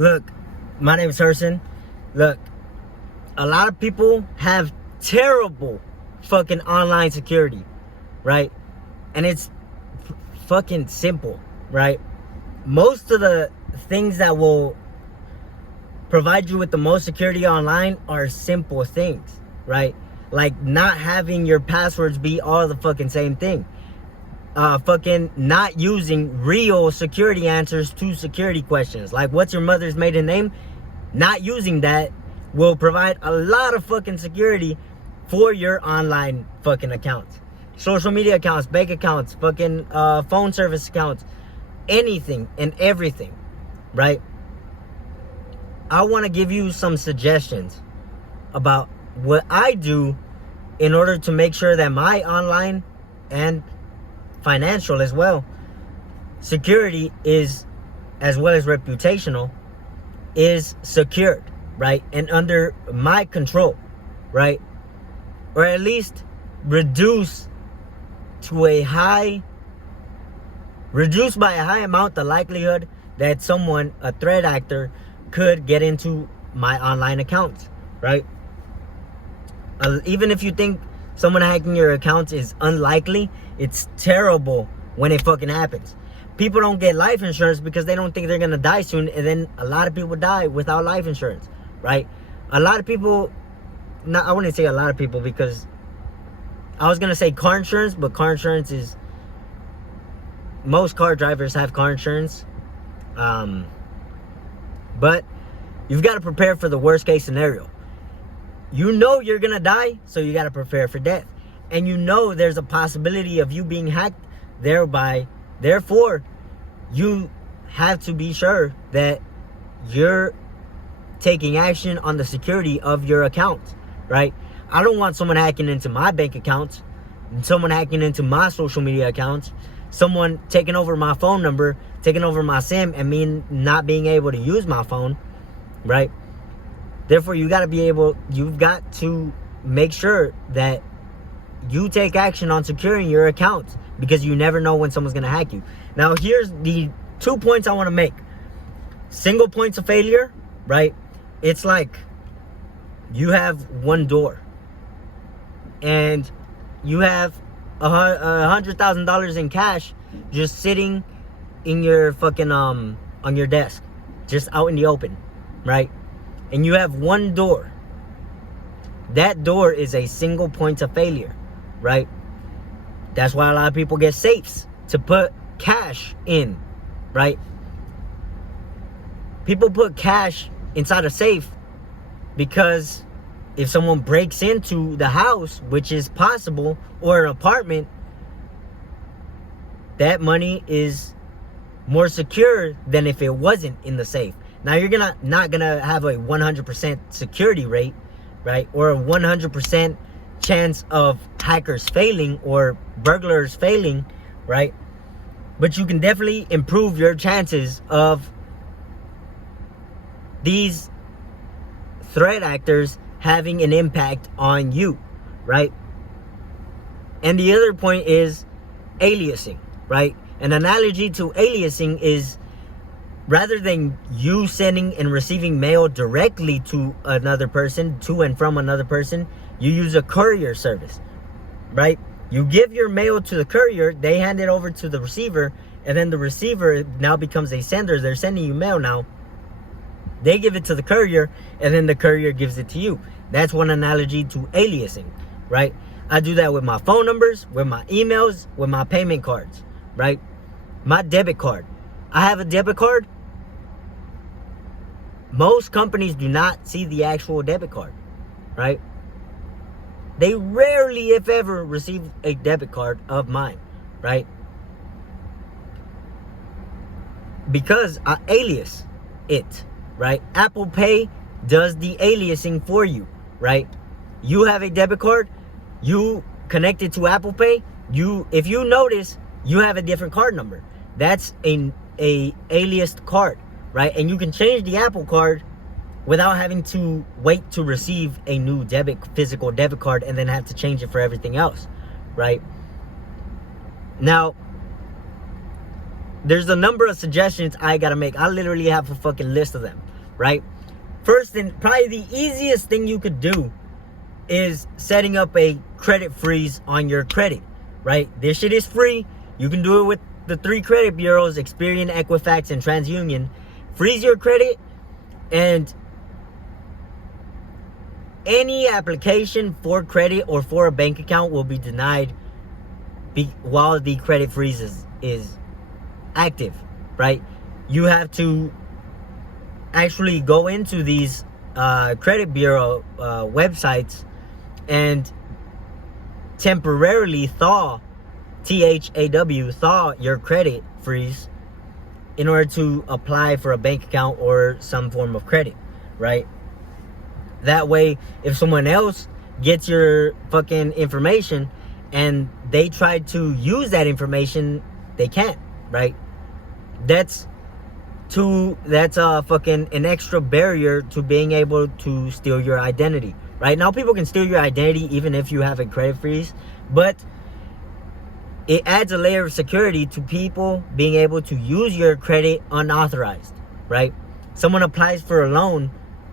Look, my name is Herson. Look, a lot of people have terrible fucking online security, right? And it's fucking simple, right? Most of the things that will provide you with the most security online are simple things, right? Like not having your passwords be all the fucking same thing. Fucking not using real security answers to security questions. Like, what's your mother's maiden name? Not using that will provide a lot of fucking security for your online fucking accounts. Social media accounts, bank accounts, fucking phone service accounts, anything and everything, right? I want to give you some suggestions about what I do in order to make sure that my online and financial as well security is, as well as reputational, is secured, right? And under my control, right? Or at least reduce by a high amount the likelihood that someone, a threat actor, could get into my online accounts, right? Even if you think someone hacking your accounts is unlikely, it's terrible when it fucking happens. People don't get life insurance because they don't think they're gonna die soon, and then a lot of people die without life insurance, right? A lot of people, I wouldn't say a lot of people, because I was gonna say car insurance, but car insurance is, most car drivers have car insurance. But you've got to prepare for the worst case scenario. You know you're gonna die, so you got to prepare for death. And you know there's a possibility of you being hacked, therefore you have to be sure that you're taking action on the security of your account, right? I don't want someone hacking into my bank accounts, someone hacking into my social media accounts, someone taking over my phone number, taking over my SIM, and me not being able to use my phone, right? Therefore, you've got to make sure that you take action on securing your accounts, because you never know when someone's gonna hack you. Now, here's the 2 points I want to make. Single points of failure, right? It's like you have one door and you have $100,000 in cash just sitting in your fucking on your desk, just out in the open, right? And you have one door. That door is a single point of failure, right? That's why a lot of people get safes to put cash in, right? People put cash inside a safe because if someone breaks into the house, which is possible, or an apartment, that money is more secure than if it wasn't in the safe. Now, you're not gonna have a 100% security rate, right? Or a 100% chance of hackers failing or burglars failing, right? But you can definitely improve your chances of these threat actors having an impact on you, right? And the other point is aliasing, right? An analogy to aliasing is, rather than you sending and receiving mail directly to another person, to and from another person, you use a courier service, right? You give your mail to the courier, they hand it over to the receiver, and then the receiver now becomes a sender. They're sending you mail now. They give it to the courier, and then the courier gives it to you. That's one analogy to aliasing, right? I do that with my phone numbers, with my emails, with my payment cards, right? My debit card. I have a debit card. Most companies do not see the actual debit card, right? They rarely, if ever, receive a debit card of mine, right? Because I alias it, right? Apple Pay does the aliasing for you, right? You have a debit card, you connect it to Apple Pay, if you notice, you have a different card number. That's a aliased card, right? And you can change the Apple card without having to wait to receive a new physical debit card and then have to change it for everything else, right? Now, there's a number of suggestions I gotta make. I literally have a fucking list of them, right? First, and probably the easiest thing you could do is setting up a credit freeze on your credit, right? This shit is free. You can do it with the 3 credit bureaus, Experian, Equifax, and TransUnion. Freeze your credit, and any application for credit or for a bank account will be denied while the credit freeze is active, right? You have to actually go into these credit bureau websites and temporarily thaw your credit freeze in order to apply for a bank account or some form of credit, right? That way, if someone else gets your fucking information and they try to use that information, they can't, right? That's fucking an extra barrier to being able to steal your identity, right? Now, people can steal your identity even if you have a credit freeze, but it adds a layer of security to people being able to use your credit unauthorized, right? Someone applies for a loan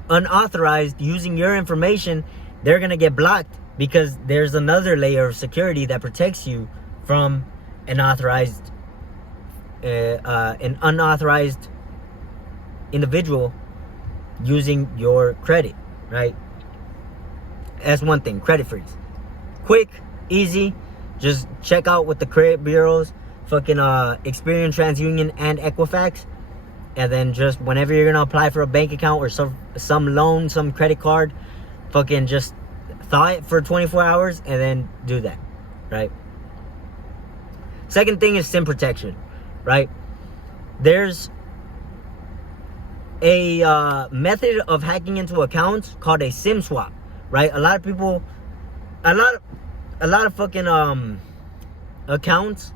unauthorized using your information, they're gonna get blocked because there's another layer of security that protects you from an unauthorized individual using your credit, right? That's one thing. Credit freeze, quick, easy. Just check out with the credit bureaus, fucking Experian, TransUnion, and Equifax, and then just whenever you're gonna apply for a bank account or some loan, some credit card, fucking just thaw it for 24 hours and then do that, right? Second thing is SIM protection, right? There's a method of hacking into accounts called a SIM swap, right? A lot of fucking accounts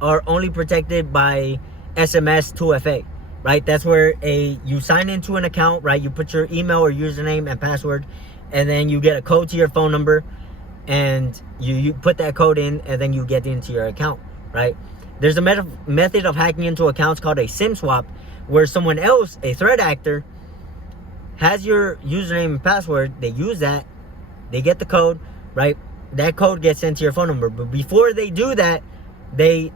are only protected by SMS 2FA, right? That's where you sign into an account, right? You put your email or username and password, and then you get a code to your phone number, and you put that code in, and then you get into your account, right? There's a method of hacking into accounts called a SIM swap, where someone else, a threat actor, has your username and password. They use that, they get the code, right? That code gets sent to your phone number, but before they do that, they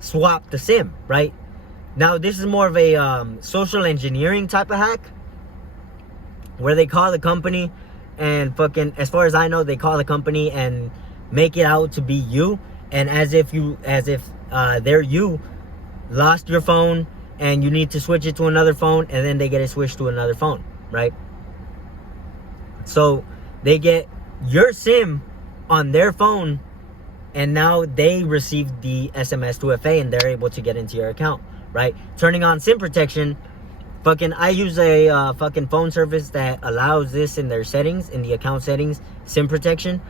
swap the SIM, right? Now, this is more of a social engineering type of hack, where they call the company and fucking, as far as I know, they call the company and make it out to be you, and as if they're you, lost your phone and you need to switch it to another phone, and then they get it switched to another phone, right? So they get your SIM on their phone, and now they receive the SMS 2FA, and they're able to get into your account, right? Turning on SIM protection, fucking, I use a fucking phone service that allows this in their settings, in the account settings, SIM protection.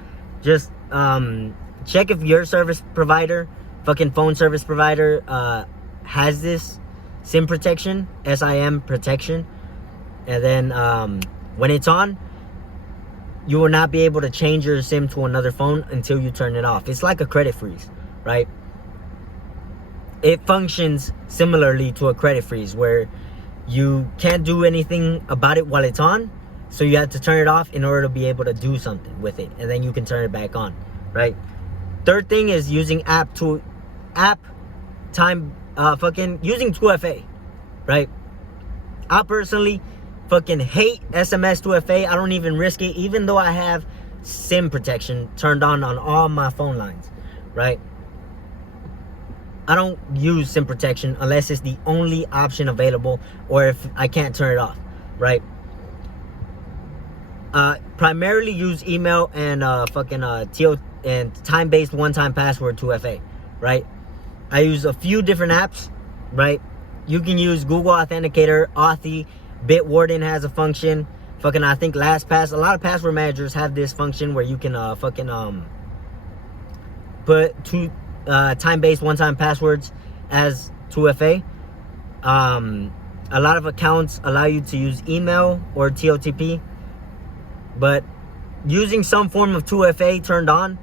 Just check if your service provider, fucking phone service provider, has this SIM protection, SIM protection, and then when it's on, you will not be able to change your SIM to another phone until you turn it off. It's like a credit freeze, right? It functions similarly to a credit freeze, where you can't do anything about it while it's on, so you have to turn it off in order to be able to do something with it, and then you can turn it back on, right? Third thing is using using 2FA, right? I personally fucking hate SMS 2FA. I don't even risk it, even though I have SIM protection turned on all my phone lines, right? I don't use SIM protection unless it's the only option available, or if I can't turn it off, right? Primarily use email and and time-based one-time password 2FA, right? I use a few different apps, right? You can use Google Authenticator, Authy, Bitwarden has a function. Fucking, I think LastPass. A lot of password managers have this function where you can put two time-based one-time passwords as 2FA. A lot of accounts allow you to use email or TOTP, but using some form of 2FA turned on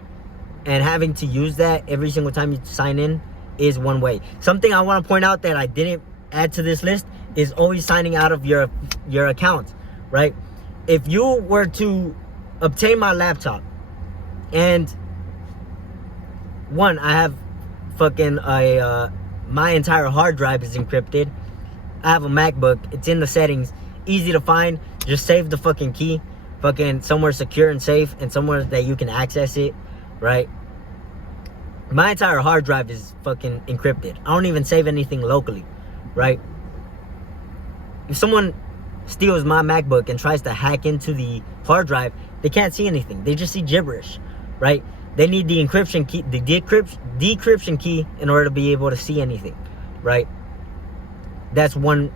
and having to use that every single time you sign in is one way. Something I want to point out that I didn't add to this list is always signing out of your account, right? If you were to obtain my laptop, and one, I have fucking my entire hard drive is encrypted. I have a MacBook. It's in the settings, easy to find. Just save the fucking key, fucking somewhere secure and safe, and somewhere that you can access it, right? My entire hard drive is fucking encrypted. I don't even save anything locally, right? If someone steals my MacBook and tries to hack into the hard drive, they can't see anything. They just see gibberish, right? They need the encryption key, the decryption key, in order to be able to see anything, right? That's one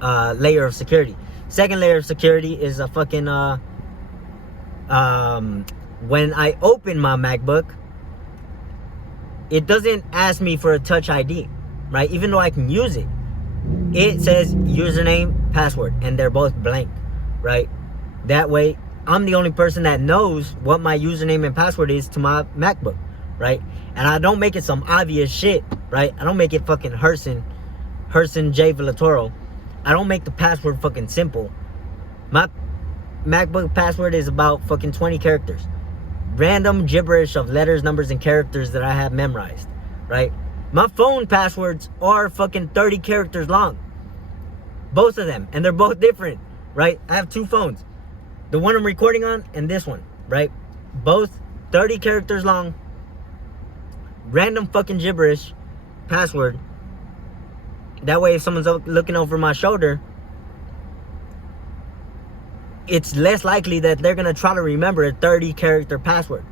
layer of security. Second layer of security is a fucking when I open my MacBook, it doesn't ask me for a touch ID, right? Even though I can use it, it says username, password, and they're both blank, right? That way, I'm the only person that knows what my username and password is to my MacBook, right? And I don't make it some obvious shit, right? I don't make it fucking Herson J. Villatoro. I don't make the password fucking simple. My MacBook password is about fucking 20 characters. Random gibberish of letters, numbers, and characters that I have memorized, right? My phone passwords are fucking 30 characters long. Both of them. And they're both different, right? I have two phones. The one I'm recording on and this one, right? Both 30 characters long. Random fucking gibberish password. That way, if someone's looking over my shoulder, it's less likely that they're going to try to remember a 30-character password.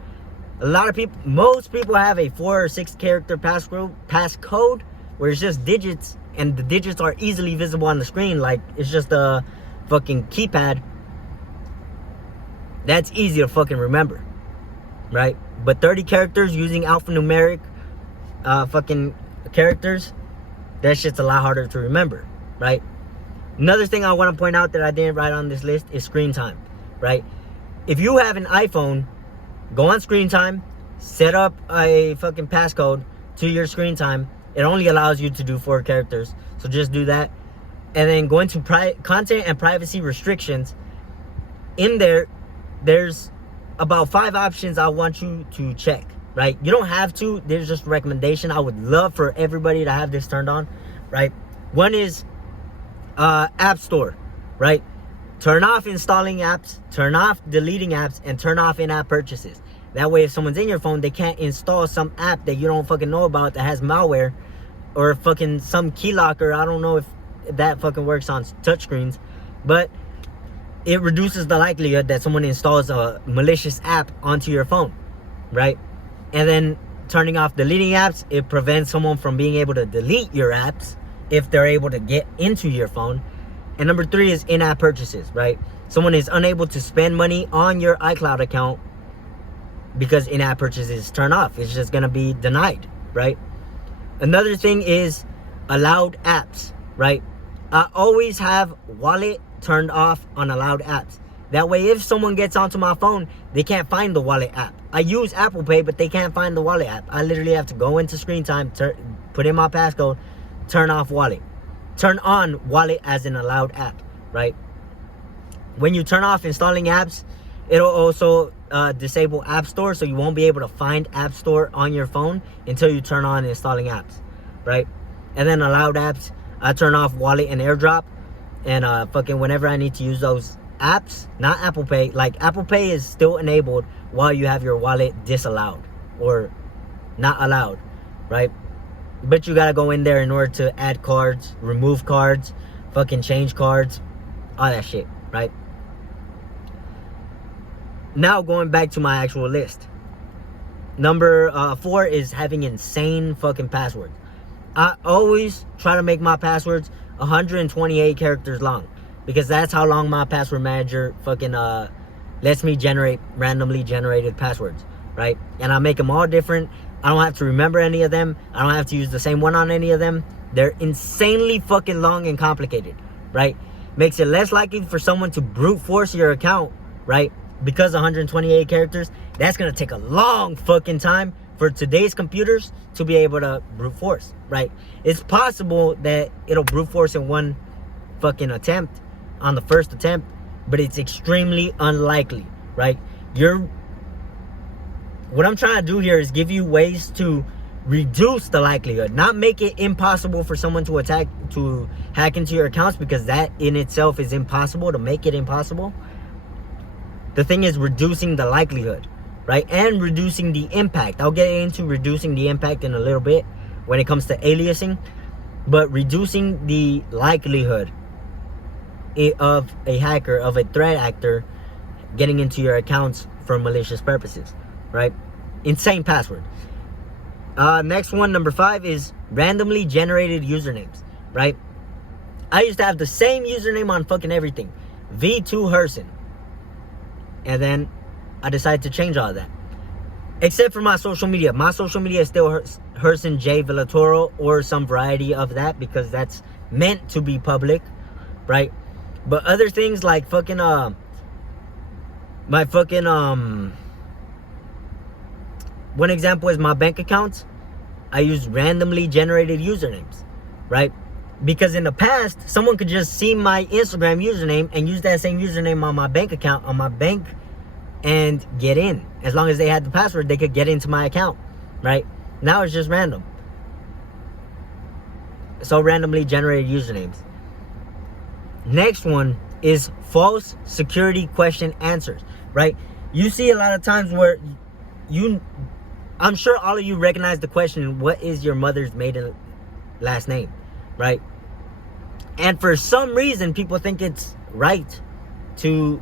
A lot of people, most people have a 4 or 6 character passcode where it's just digits, and the digits are easily visible on the screen, like it's just a fucking keypad. That's easy to fucking remember, right? But 30 characters using alphanumeric fucking characters, that shit's a lot harder to remember, right? Another thing I want to point out that I didn't write on this list is screen time, right? If you have an iPhone, go on screen time, set up a fucking passcode to your screen time. It only allows you to do 4 characters, so just do that. And then go into content and privacy restrictions. In there, there's about 5 options I want you to check, right? You don't have to. There's just a recommendation. I would love for everybody to have this turned on, right? One is App Store, right? Turn off installing apps, turn off deleting apps, and turn off in-app purchases. That way, if someone's in your phone, they can't install some app that you don't fucking know about that has malware, or fucking some key locker. I don't know if that fucking works on touchscreens, but it reduces the likelihood that someone installs a malicious app onto your phone, right? And then turning off deleting apps, it prevents someone from being able to delete your apps if they're able to get into your phone. And number 3 is in-app purchases, right? Someone is unable to spend money on your iCloud account because in-app purchases turn off. It's just gonna be denied, right? Another thing is allowed apps, right? I always have wallet turned off on allowed apps. That way, if someone gets onto my phone, they can't find the wallet app. I use Apple Pay, but they can't find the wallet app. I literally have to go into screen time, put in my passcode, turn off wallet. Turn on wallet as an allowed app, right? When you turn off installing apps, it'll also disable App Store, so you won't be able to find App Store on your phone until you turn on installing apps, right? And then allowed apps, I turn off wallet and airdrop, and fucking whenever I need to use those apps, not Apple Pay. Like, Apple Pay is still enabled while you have your wallet disallowed or not allowed, right? But you gotta go in there in order to add cards, remove cards, fucking change cards, all that shit, right? Now going back to my actual list. Number 4 is having insane fucking passwords. I always try to make my passwords 128 characters long, because that's how long my password manager fucking lets me generate randomly generated passwords, right? And I make them all different. I don't have to remember any of them. I don't have to use the same one on any of them. They're insanely fucking long and complicated, right? Makes it less likely for someone to brute force your account, right? Because 128 characters, that's gonna take a long fucking time for today's computers to be able to brute force, right? It's possible that it'll brute force in one fucking attempt, on the first attempt, but it's extremely unlikely, right? What I'm trying to do here is give you ways to reduce the likelihood, not make it impossible for someone to hack into your accounts, because that in itself is impossible, to make it impossible. The thing is reducing the likelihood, right? And reducing the impact. I'll get into reducing the impact in a little bit when it comes to aliasing, but reducing the likelihood of a hacker, of a threat actor getting into your accounts for malicious purposes, right? Insane password. Next one, number 5, is randomly generated usernames, right? I used to have the same username on fucking everything, V2 Herson, and then I decided to change all of that, except for my social media. My social media is still Herson J Villatoro or some variety of that, because that's meant to be public, right? But other things like fucking my fucking one example is my bank accounts. I use randomly generated usernames, right? Because in the past, someone could just see my Instagram username and use that same username on my bank account, on my bank, and get in. As long as they had the password, they could get into my account, right? Now it's just random. So randomly generated usernames. Next one is false security question answers, right? You see a lot of times where I'm sure all of you recognize the question, what is your mother's maiden last name, right? And for some reason, people think it's right to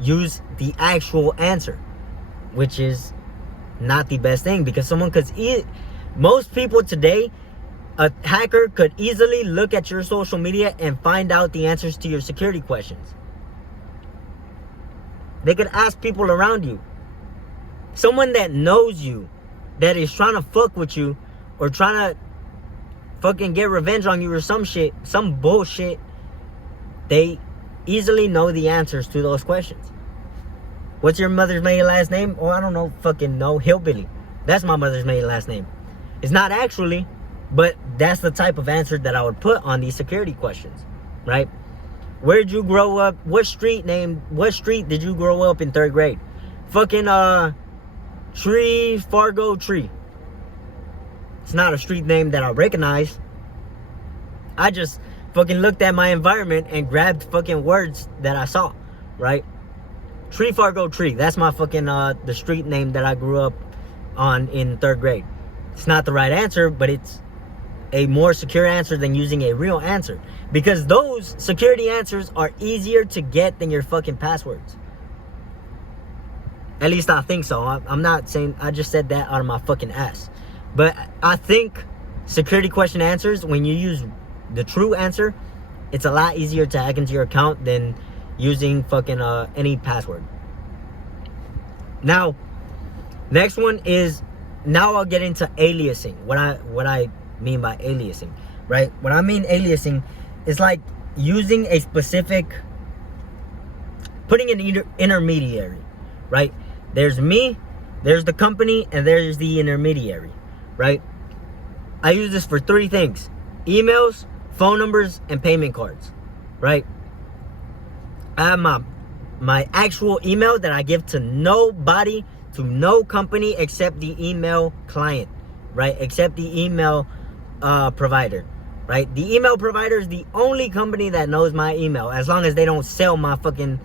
use the actual answer, which is not the best thing, because most people today, a hacker could easily look at your social media and find out the answers to your security questions. They could ask people around you. Someone that knows you, that is trying to fuck with you, or trying to fucking get revenge on you or some shit, some bullshit, they easily know the answers to those questions. What's your mother's maiden last name? Oh, I don't know, fucking no, Hillbilly. That's my mother's maiden last name. It's not actually, but that's the type of answer that I would put on these security questions, right? Where'd you grow up? What street did you grow up in 3rd grade? Fucking Fargo Tree. It's not a street name that I recognize. I just fucking looked at my environment and grabbed fucking words that I saw, right? Fargo Tree. That's my fucking the street name that I grew up on in 3rd grade. It's not the right answer, but it's a more secure answer than using a real answer, because those security answers are easier to get than your fucking passwords. At least I think so. I'm not saying, I just said that out of my fucking ass, but I think security question answers, when you use the true answer, it's a lot easier to hack into your account than using fucking any password. Now, next one is, now I'll get into aliasing. What I mean by aliasing, right? What I mean aliasing is like using a specific, putting an intermediary, right? There's me, there's the company, and there's the intermediary, right? I use this for 3 things: emails, phone numbers, and payment cards, right? I have my actual email that I give to nobody, to no company except the email client, right? Except the email provider, right? The email provider is the only company that knows my email, as long as they don't sell my fucking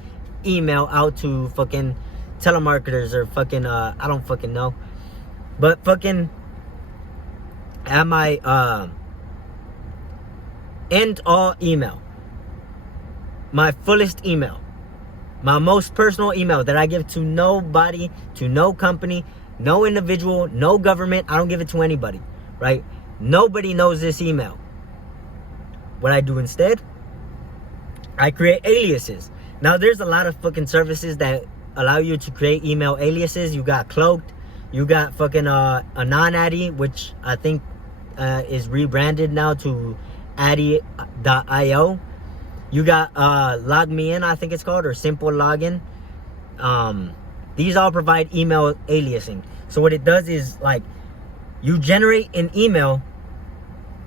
email out to fucking telemarketers or fucking I don't fucking know. But fucking at my end all email, my fullest email, my most personal email that I give to nobody, to no company, no individual, no government. I don't give it to anybody, right? Nobody knows this email. What I do instead, I create aliases. Now, there's a lot of fucking services that allow you to create email aliases. You got Cloaked, you got fucking Anonaddy, which I think is rebranded now to addy.io. You got Log Me In, I think it's called, or Simple Login. These all provide email aliasing. So what it does is, like, you generate an email,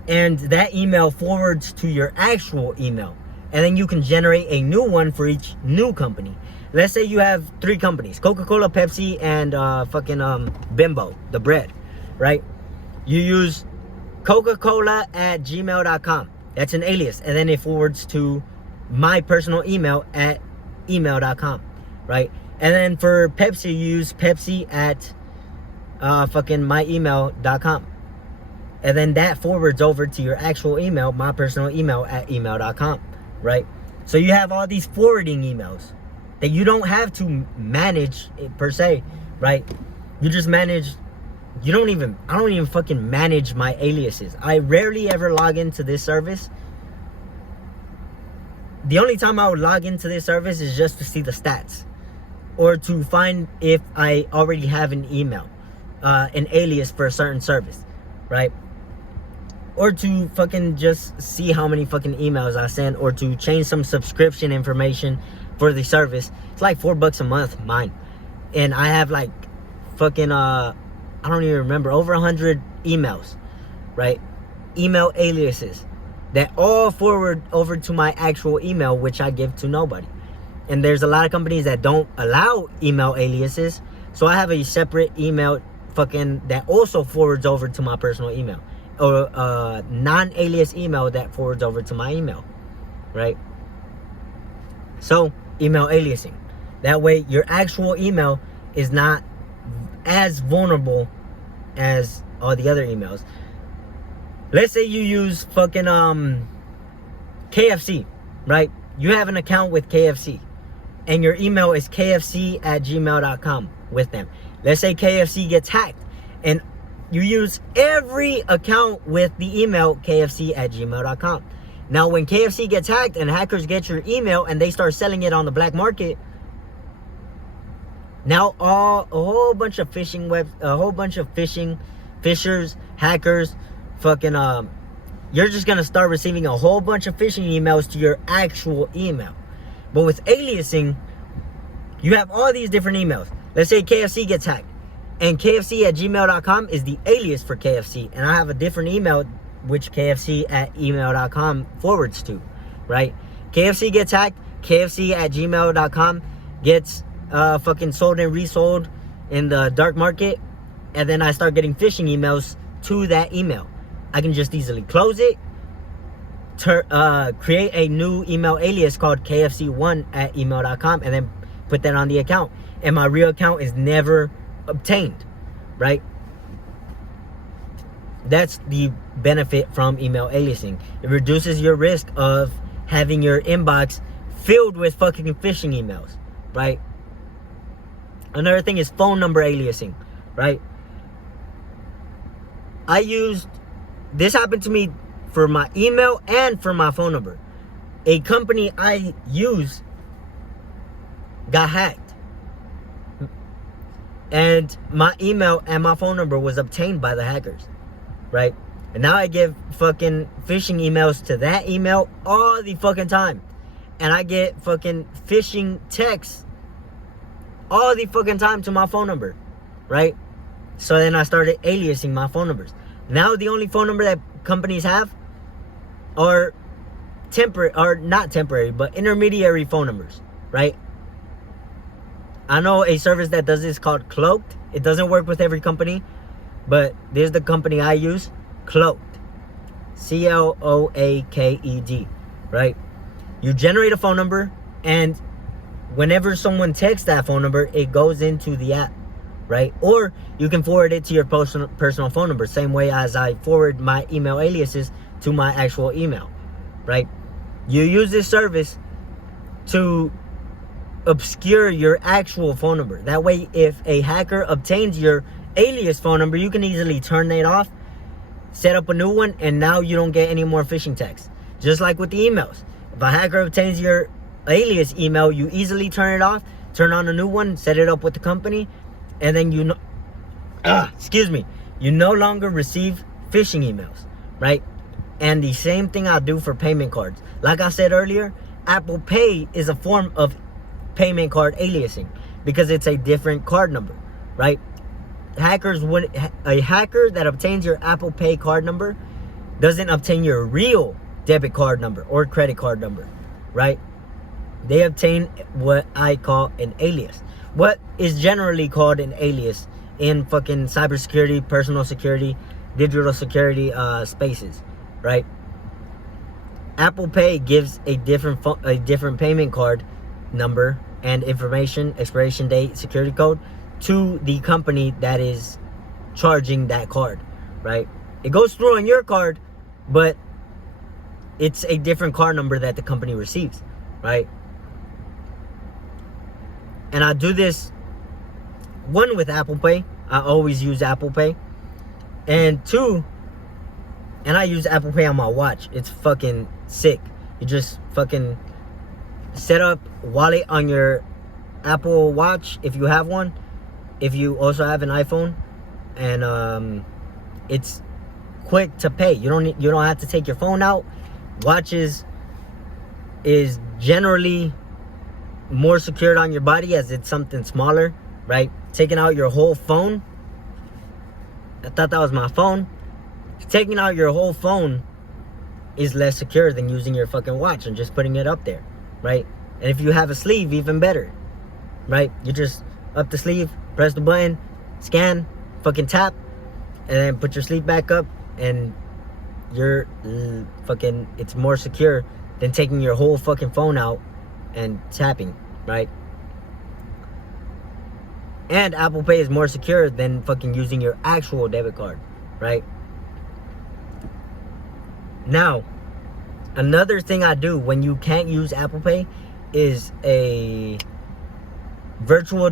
and that email forwards to your actual email, and then you can generate a new one for each new company. Let's say you have 3 companies: Coca-Cola, Pepsi, and Bimbo, the bread, right? You use Coca-Cola at gmail.com. That's an alias, and then it forwards to my personal email at email.com, right? And then for Pepsi, you use Pepsi at myemail.com, and then that forwards over to your actual email, my personal email at email.com, right? So you have all these forwarding emails that you don't have to manage it per se, right? You just manage. I don't even fucking manage my aliases. I rarely ever log into this service. The only time I would log into this service is just to see the stats, or to find if I already have an email, an alias for a certain service, right? Or to fucking just see how many fucking emails I send, or to change some subscription information for the service. It's like $4 a month, mine. And I have like fucking, I don't even remember, over 100 emails, right? Email aliases that all forward over to my actual email, which I give to nobody. And there's a lot of companies that don't allow email aliases. So I have a separate email fucking that also forwards over to my personal email, or non-alias email that forwards over to my email, right? So email aliasing. That way your actual email is not as vulnerable as all the other emails. Let's say you use fucking KFC, right? You have an account with KFC, and your email is kfc at gmail.com with them. Let's say KFC gets hacked, and you use every account with the email kfc at gmail.com. Now when KFC gets hacked and hackers get your email and they start selling it on the black market, now a whole bunch of fishers, hackers, fucking you're just gonna start receiving a whole bunch of phishing emails to your actual email. But with aliasing, you have all these different emails. Let's say KFC gets hacked, and kfc at gmail.com is the alias for KFC, and I have a different email which kfc at email.com forwards to, right? KFC gets hacked, kfc at gmail.com gets fucking sold and resold in the dark market, and then I start getting phishing emails to that email. I can just easily close it, create a new email alias called kfc1 at email.com, and then put that on the account, and my real account is never obtained, right? That's the benefit from email aliasing. It reduces your risk of having your inbox filled with fucking phishing emails, right? Another thing is phone number aliasing, right? This happened to me for my email and for my phone number. A company I use got hacked, and my email and my phone number was obtained by the hackers, right? And now I give fucking phishing emails to that email all the fucking time, and I get fucking phishing texts all the fucking time to my phone number, right? So then I started aliasing my phone numbers. Now the only phone number that companies have are not temporary, but intermediary phone numbers, right? I know a service that does this called Cloaked. It doesn't work with every company, but this is the company I use, Cloaked. Cloaked, right? You generate a phone number, and whenever someone texts that phone number, it goes into the app, right? Or you can forward it to your personal phone number, same way as I forward my email aliases to my actual email, right? You use this service to obscure your actual phone number. That way, if a hacker obtains your alias phone number, you can easily turn it off, set up a new one, and now you don't get any more phishing texts. Just like with the emails. If a hacker obtains your alias email, you easily turn it off, turn on a new one, set it up with the company, and then you no longer receive phishing emails, right? And the same thing I do for payment cards. Like I said earlier, Apple Pay is a form of payment card aliasing because it's a different card number, right? a hacker that obtains your Apple Pay card number doesn't obtain your real debit card number or credit card number, right? They obtain what I call an alias. What is generally called an alias in fucking cybersecurity, personal security, digital security spaces, right? Apple Pay gives a different payment card number and information, expiration date, security code to the company that is charging that card, right? It goes through on your card, but it's a different card number that the company receives, right? And I do this, one, with Apple Pay. I always use Apple Pay. And two, and I use Apple Pay on my watch. It's fucking sick. You just fucking set up wallet on your Apple Watch if you have one. If you also have an iPhone, and it's quick to pay. You don't have to take your phone out. Watches is generally more secured on your body as it's something smaller, right? Taking out your whole phone. I thought that was my phone. Taking out your whole phone is less secure than using your fucking watch and just putting it up there, right? And if you have a sleeve, even better, right? You just up the sleeve, press the button, scan, fucking tap, and then put your sleeve back up, and you're fucking, it's more secure than taking your whole fucking phone out and tapping, right? And Apple Pay is more secure than fucking using your actual debit card, right? Now, another thing I do when you can't use Apple Pay is a virtual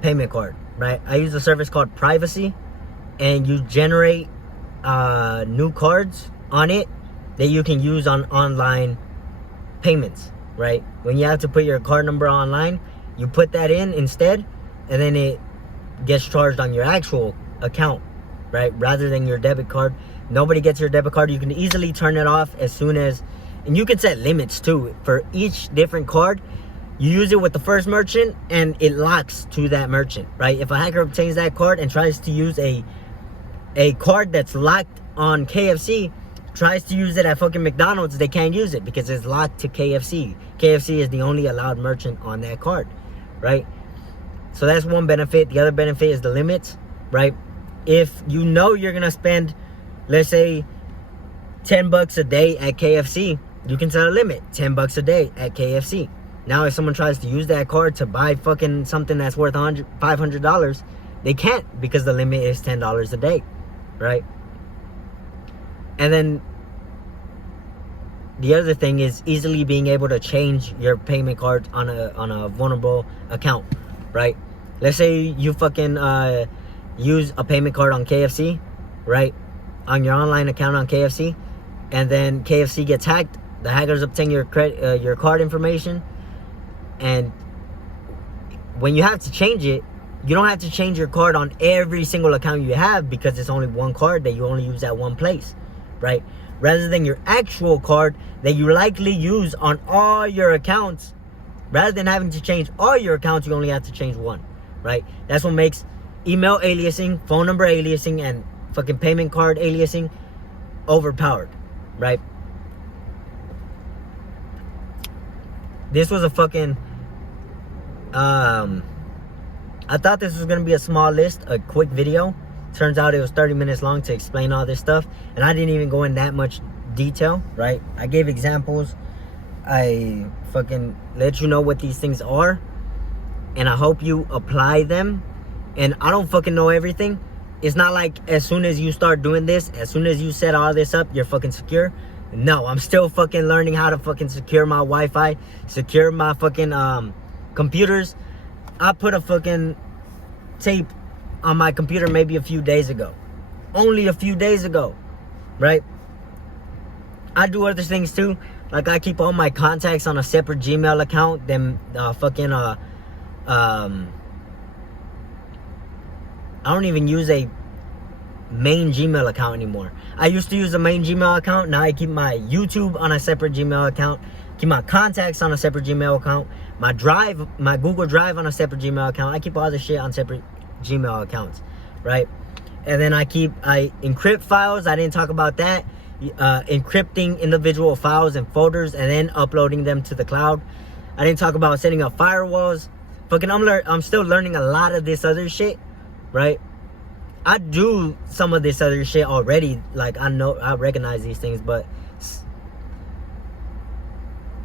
payment card, right? I use a service called Privacy, and you generate new cards on it that you can use on online payments, right? When you have to put your card number online, you put that in instead, and then it gets charged on your actual account, right? Rather than your debit card. Nobody gets your debit card. You can easily turn it off as soon as, and you can set limits too for each different card. You use it with the first merchant and it locks to that merchant, right? If a hacker obtains that card and tries to use a card that's locked on KFC, tries to use it at fucking McDonald's, they can't use it because it's locked to KFC. KFC is the only allowed merchant on that card, right? So that's one benefit. The other benefit is the limits, right? If you know you're gonna spend, let's say, $10 a day at KFC, you can set a limit, $10 a day at KFC. Now, if someone tries to use that card to buy fucking something that's worth $500, they can't because the limit is $10 a day, right? And then the other thing is easily being able to change your payment card on a vulnerable account, right? Let's say you fucking use a payment card on KFC, right? On your online account on KFC, and then KFC gets hacked. The hackers obtain your card information, and when you have to change it, you don't have to change your card on every single account you have because it's only one card that you only use at one place, right? Rather than your actual card that you likely use on all your accounts, rather than having to change all your accounts, you only have to change one, right? That's what makes email aliasing, phone number aliasing, and fucking payment card aliasing overpowered, right? This was a fucking I thought this was gonna be a small list, a quick video. Turns out it was 30 minutes long to explain all this stuff, and I didn't even go in that much detail, right? I gave examples. I fucking let you know what these things are, and I hope you apply them. And I don't fucking know everything. It's not like as soon as you start doing this, as soon as you set all this up, you're fucking secure. No, I'm still fucking learning how to fucking secure my Wi-Fi, secure my fucking computers. I put a fucking tape on my computer maybe a few days ago. Only a few days ago, right? I do other things too. Like I keep all my contacts on a separate Gmail account than fucking I don't even use a main Gmail account anymore. I used to use a main Gmail account. Now I keep my YouTube on a separate Gmail account. Keep my contacts on a separate Gmail account. My Google Drive on a separate Gmail account. I keep all this shit on separate Gmail accounts, right? And then I encrypt files. I didn't talk about that. Encrypting individual files and folders and then uploading them to the cloud. I didn't talk about setting up firewalls. Fucking, I'm still learning a lot of this other shit, right? I do some of this other shit already. Like, I recognize these things, but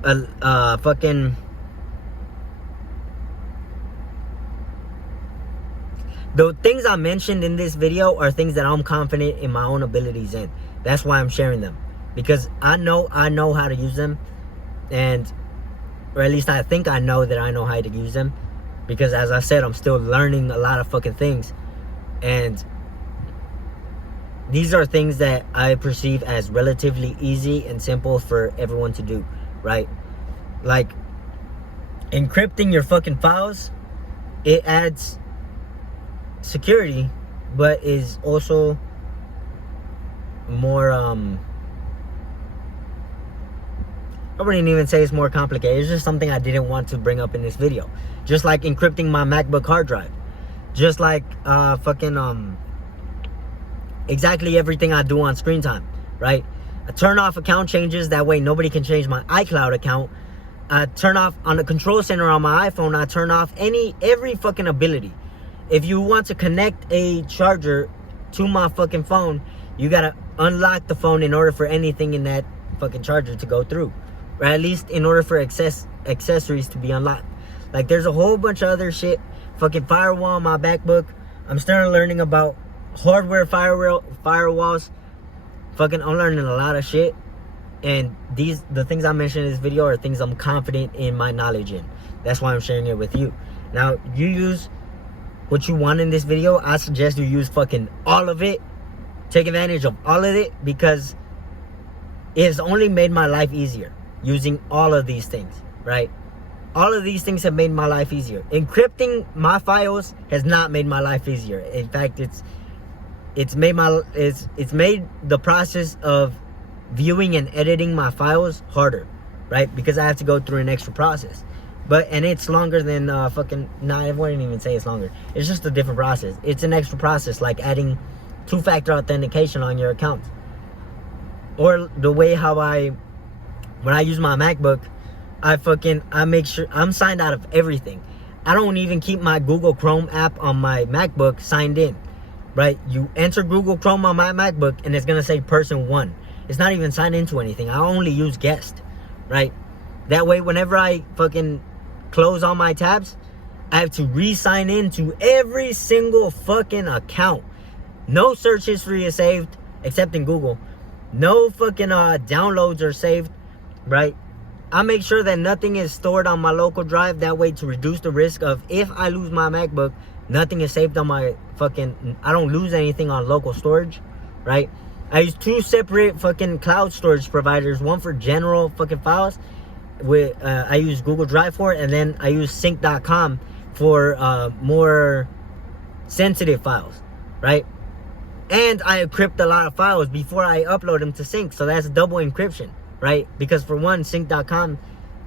fucking the things I mentioned in this video are things that I'm confident in my own abilities in. That's why I'm sharing them, because I know how to use them, and or at least I think I know that I know how to use them, because as I said, I'm still learning a lot of fucking things. And these are things that I perceive as relatively easy and simple for everyone to do, right? Like encrypting your fucking files, it adds security, but is also more I wouldn't even say it's more complicated. It's just something I didn't want to bring up in this video. Just like encrypting my MacBook hard drive. Just like exactly everything I do on screen time, right? I turn off account changes, that way nobody can change my iCloud account. I turn off on the control center on my iPhone, I turn off every fucking ability. If you want to connect a charger to my fucking phone, you gotta unlock the phone in order for anything in that fucking charger to go through, or at least in order for accessories to be unlocked. Like, there's a whole bunch of other shit. Fucking firewall on my MacBook. I'm starting learning about hardware firewalls. Fucking, I'm learning a lot of shit. And the things I mentioned in this video are things I'm confident in my knowledge in. That's why I'm sharing it with you. Now, you use what you want in this video. I suggest you use fucking all of it. Take advantage of all of it, because it has only made my life easier using all of these things, right? All of these things have made my life easier. Encrypting my files has not made my life easier. In fact, it's made the process of viewing and editing my files harder, right? Because I have to go through an extra process. And it's longer than I wouldn't even say it's longer. It's just a different process. It's an extra process, like adding two-factor authentication on your account. Or the way when I use my MacBook, I make sure I'm signed out of everything. I don't even keep my Google Chrome app on my MacBook signed in, right? You enter Google Chrome on my MacBook and it's gonna say person 1. It's not even signed into anything. I only use guest, right? That way, whenever I fucking close all my tabs, I have to re-sign into every single fucking account. No search history is saved, except in Google. No fucking downloads are saved, right? I make sure that nothing is stored on my local drive. That way, to reduce the risk of, if I lose my MacBook, nothing is saved on my I don't lose anything on local storage, right? I use 2 separate fucking cloud storage providers. One for general fucking files, I use Google Drive for it, and then I use sync.com for more sensitive files, right? And I encrypt a lot of files before I upload them to sync, so that's double encryption, right? Because for one, sync.com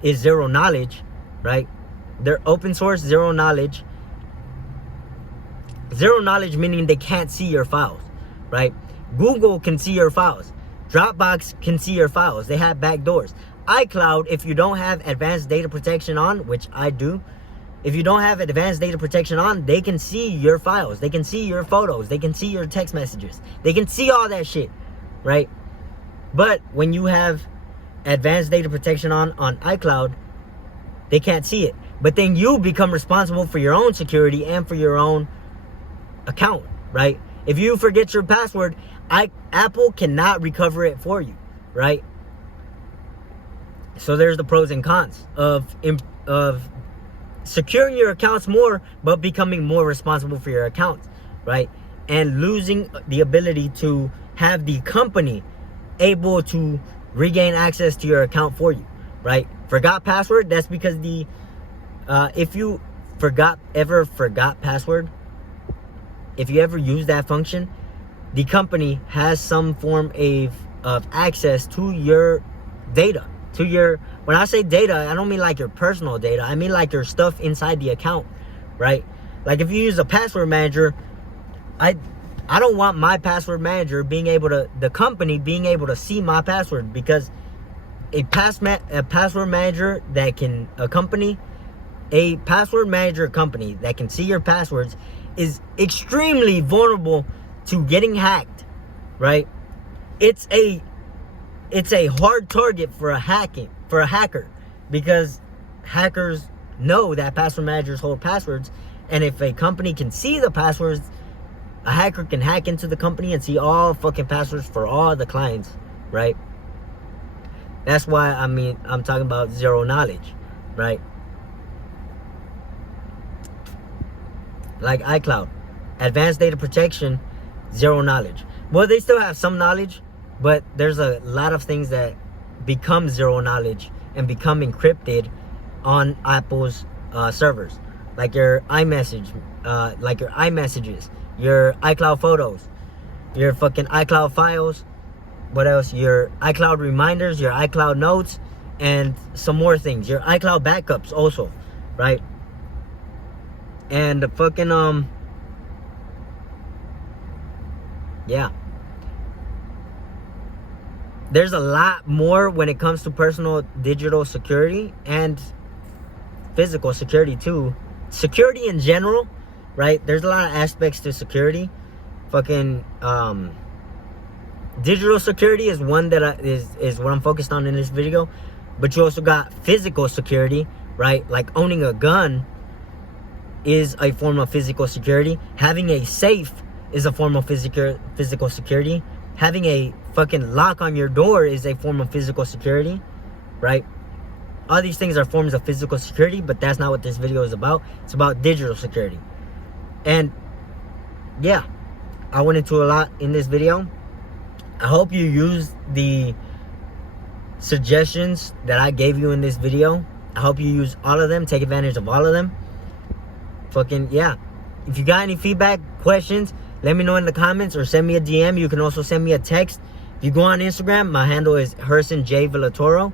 is zero knowledge, right? They're open source, zero knowledge. Zero knowledge meaning they can't see your files, right? Google can see your files. Dropbox can see your files. They have backdoors. iCloud, if you don't have advanced data protection on, which I do, if you don't have advanced data protection on, they can see your files. They can see your photos. They can see your text messages. They can see all that shit, right? But when you have advanced data protection on iCloud, they can't see it. But then you become responsible for your own security and for your own account, right? If you forget your password, Apple cannot recover it for you, right? So there's the pros and cons of securing your accounts more, but becoming more responsible for your accounts, right? And losing the ability to have the company able to regain access to your account for you, right? Forgot password, that's because if you ever forgot password, if you ever use that function, the company has some form of access to your data. When I say data, I don't mean like your personal data. I mean like your stuff inside the account, right? Like if you use a password manager, I don't want my password manager the company being able to see my password, because a password manager company that can see your passwords is extremely vulnerable to getting hacked, right? It's a hard target for a hacker, because hackers know that password managers hold passwords, and if a company can see the passwords, a hacker can hack into the company and see all fucking passwords for all the clients, right? That's why, I mean, I'm talking about zero knowledge, right? Like iCloud, advanced data protection, zero knowledge. Well, they still have some knowledge, but there's a lot of things that become zero knowledge and become encrypted on Apple's servers, like your iMessages, your iCloud photos, your fucking iCloud files. What else? Your iCloud reminders, your iCloud notes, and some more things. Your iCloud backups also, right? And the fucking yeah. There's a lot more when it comes to personal digital security and physical security too. Security in general, right? There's a lot of aspects to security. Fucking digital security is one that is what I'm focused on in this video. But you also got physical security, right? Like owning a gun is a form of physical security. Having a safe is a form of physical security. Having a fucking lock on your door is a form of physical security, right? All these things are forms of physical security, but that's not what this video is about. It's about digital security. And yeah, I went into a lot in this video. I hope you use the suggestions that I gave you in this video. I hope you use all of them, take advantage of all of them. Fucking yeah. If you got any feedback, questions, let me know in the comments or send me a DM. You can also send me a text. If you go on Instagram, my handle is Herson Villatoro.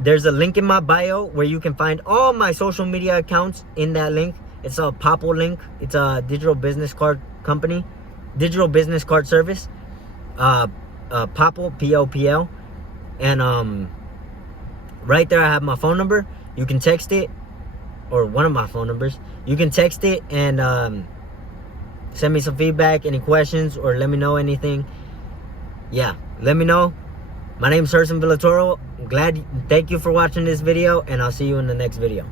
There's a link in my bio where you can find all my social media accounts in that link. It's a Popl link. It's a digital business card company, digital business card service. Popl, Popl. And right there I have my phone number. You can text it, or one of my phone numbers. You can text it and send me some feedback, any questions, or let me know anything. Yeah, let me know. My name is Herson Villatoro. Thank you for watching this video, and I'll see you in the next video.